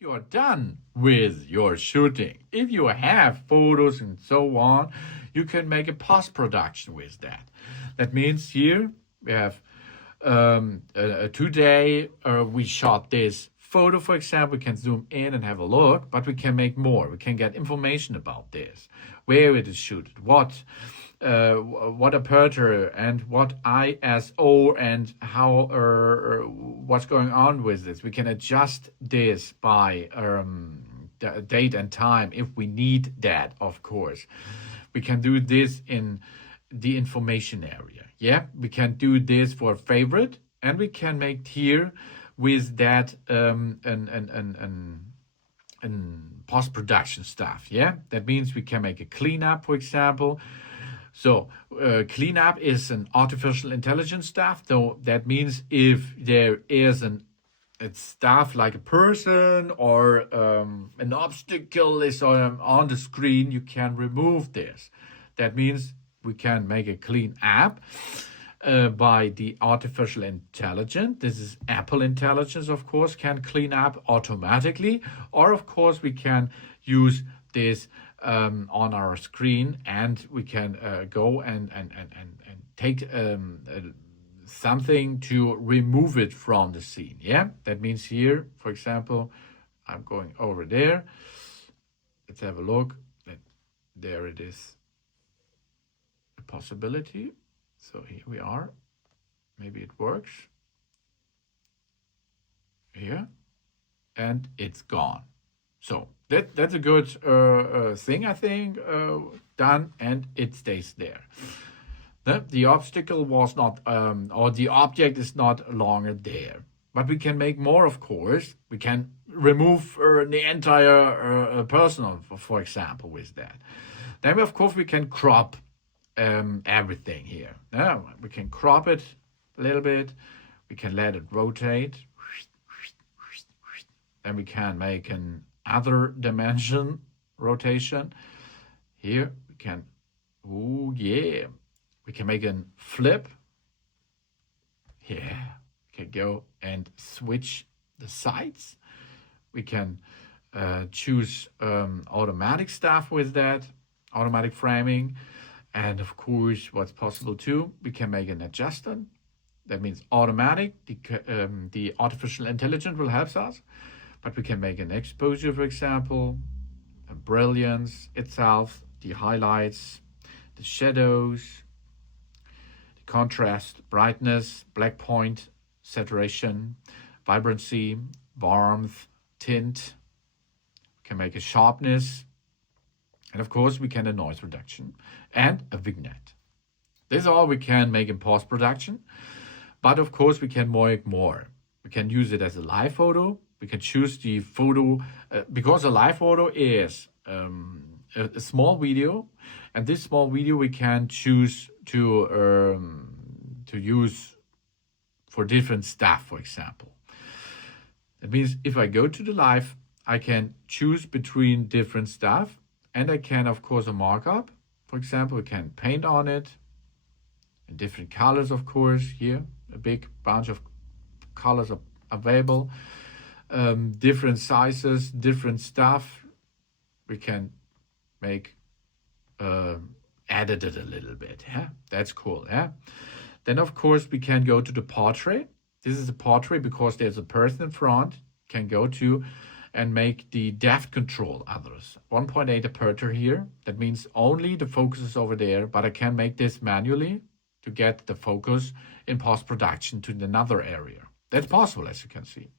you are done with your shooting, if you have photos and so on, you can make a post-production with that. That means here we have today we shot this photo, for example. We can zoom in and have a look, but we can make more. We can get information about this, where it is shooted, what aperture and what ISO and how what's going on with this. We can adjust this by date and time if we need that, of course. We can do this in the information area. Yeah, we can do this for favorite, and we can make here with that post-production stuff. Yeah, that means we can make a cleanup, for example. So cleanup is an artificial intelligence stuff. So that means if there is it's stuff like a person or an obstacle is on the screen, you can remove this. That means we can make a clean app by the artificial intelligence. This is Apple Intelligence, of course, can clean up automatically. Or, of course, we can use this on our screen, and we can go and take something to remove it from the scene. Yeah, that means here, for example, I'm going over there. Let's have a look. There it is. A possibility. So here we are. Maybe it works. Here. And it's gone. So that's a good thing, I think, done, and it stays there. The obstacle was not, or the object is not longer there. But we can make more, of course. We can remove the entire person, for example, with that. Then, of course, we can crop everything here. We can crop it a little bit. We can let it rotate. Then we can make an other dimension rotation. Here we can, oh yeah, we can make a flip. Yeah, we can go and switch the sides. We can choose automatic stuff with that, automatic framing. And of course, what's possible too, we can make an adjustment. That means automatic. The artificial intelligence will help us. But we can make an exposure, for example, a brilliance itself, the highlights, the shadows, the contrast, brightness, black point, saturation, vibrancy, warmth, tint. We can make a sharpness. And of course, we can do noise reduction and a vignette. This is all we can make in post-production. But of course, we can make more. We can use it as a live photo. We can choose the photo because a live photo is a small video, and this small video we can choose to use for different stuff, for example. That means if I go to the live, I can choose between different stuff, and I can, of course, a markup. For example, we can paint on it in different colors, of course. Here, a big bunch of colors are available. Different sizes, different stuff. We can make edit it a little bit. Yeah, that's cool. Yeah. Then of course we can go to the portrait. This is a portrait because there's a person in front. Can go to and make the depth control others. 1.8 aperture here. That means only the focus is over there, but I can make this manually to get the focus in post-production to another area. That's possible, as you can see.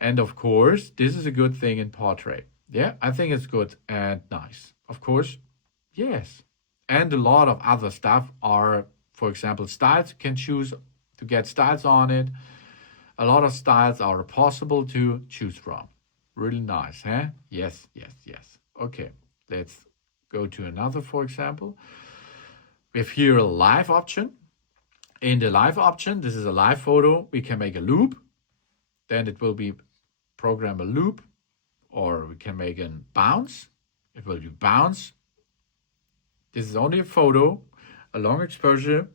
And of course, this is a good thing in portrait. Yeah, I think it's good and nice. Of course, yes. And a lot of other stuff are, for example, styles. You can choose to get styles on it. A lot of styles are possible to choose from. Really nice, huh? Yes, yes, yes. Okay, let's go to another, for example. We have here a live option. In the live option, this is a live photo. We can make a loop. Then it will be program a loop, or we can make a bounce. It will be bounce. This is only a photo, a long exposure.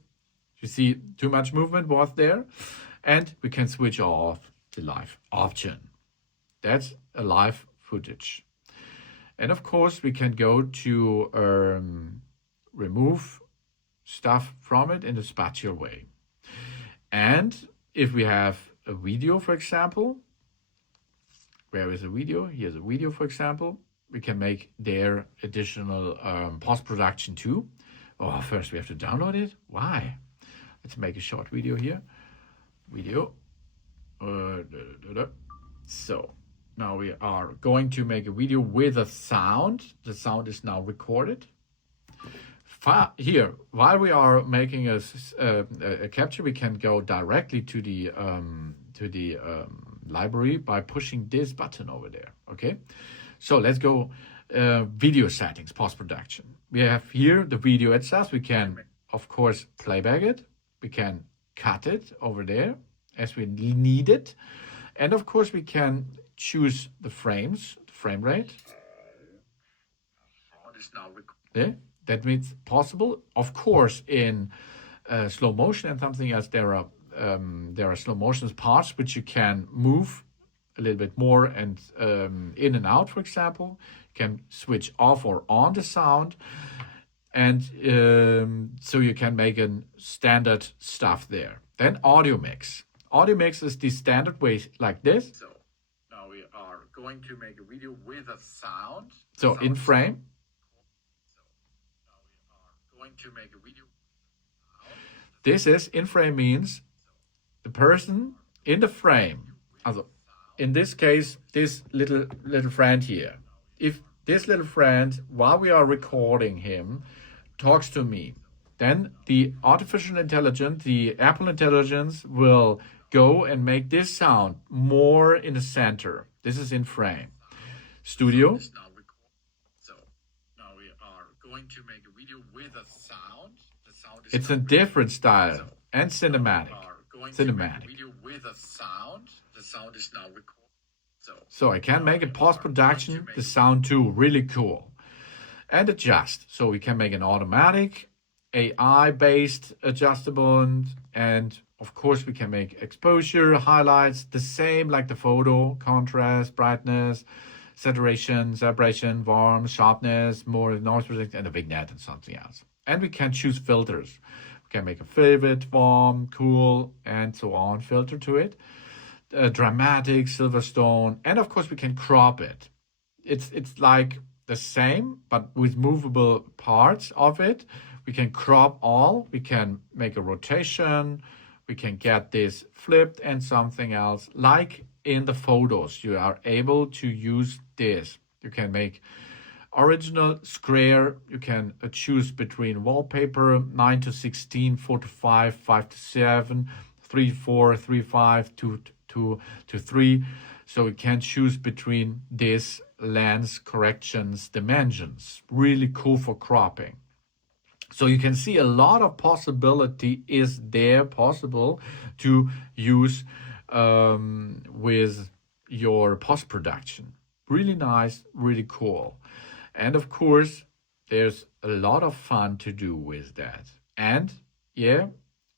You see too much movement was there. And we can switch off the live option. That's a live footage. And of course, we can go to remove stuff from it in a spatial way. And if we have a video, for example, where is a video? Here's a video, for example. We can make there additional post-production too. Oh, first we have to download it. Why? Let's make a short video here. Video. So now we are going to make a video with a sound. The sound is now recorded. Here, while we are making a capture, we can go directly to the library by pushing this button over there. Okay, so let's go video settings, post-production. We have here the video itself. We can, of course, playback it. We can cut it over there as we need it. And of course, we can choose the frames, the frame rate. Yeah, that means possible. Of course, in slow motion and something else, there are slow motion parts which you can move a little bit more and in and out, for example. You can switch off or on the sound. And so you can make a standard stuff there. Then audio mix. Audio mix is the standard way like this. So now we are going to make a video with a sound. So in frame. So now we are going to make a video. This is in frame means the person in the frame. Also, in this case, this little friend here. If this little friend, while we are recording him, talks to me, then the artificial intelligence, the Apple intelligence, will go and make this sound more in the center. This is in frame. Studio. So now we are going to make a video with a sound. The sound is it's a different style and cinematic. Cinematic. Video with a sound. The sound is now recorded. So I can make a post-production, the sound too, really cool. And adjust. So we can make an automatic, AI-based adjustable, and of course we can make exposure, highlights, the same like the photo, contrast, brightness, saturation, separation, warmth, sharpness, more noise protection, and a vignette and something else. And we can choose filters. We can make a favorite, warm, cool, and so on filter to it. Dramatic, Silverstone, and of course we can crop it. It's like the same, but with movable parts of it. We can crop all, we can make a rotation, we can get this flipped and something else. Like in the photos, you are able to use this. You can make original square, you can choose between wallpaper, 9 to 16, 4 to 5, 5 to 7, 3, 4, 3, 5, 2 to 3. So we can choose between this lens corrections dimensions. Really cool for cropping. So you can see a lot of possibility is there possible to use with your post-production. Really nice, really cool. And of course, there's a lot of fun to do with that. And yeah,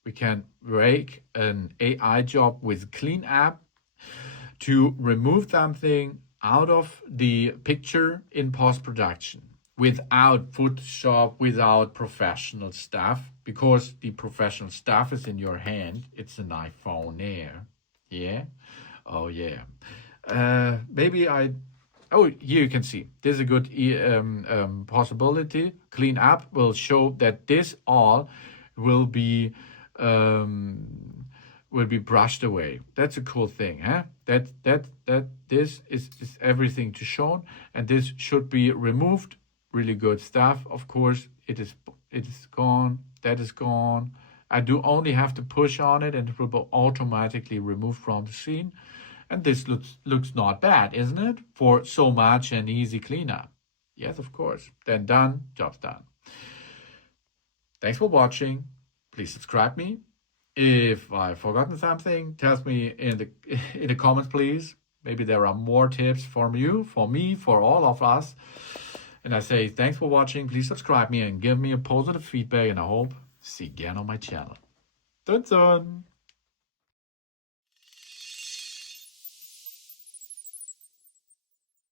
we can make an AI job with Clean App to remove something out of the picture in post-production without Photoshop, without professional stuff, because the professional stuff is in your hand. It's an iPhone Air. Yeah? Oh, yeah. Oh, here you can see. This is a good possibility. Clean App will show that this all will be brushed away. That's a cool thing, huh? That this is everything to shown, and this should be removed. Really good stuff. Of course, it is gone. That is gone. I do only have to push on it, and it will be automatically removed from the scene. And this looks not bad, isn't it? For so much and easy cleanup. Yes, of course. Then done, job's done. Thanks for watching. Please subscribe me. If I've forgotten something, tell me in the comments, please. Maybe there are more tips from you, for me, for all of us. And I say thanks for watching. Please subscribe me and give me a positive feedback. And I hope see you again on my channel. Dun dun.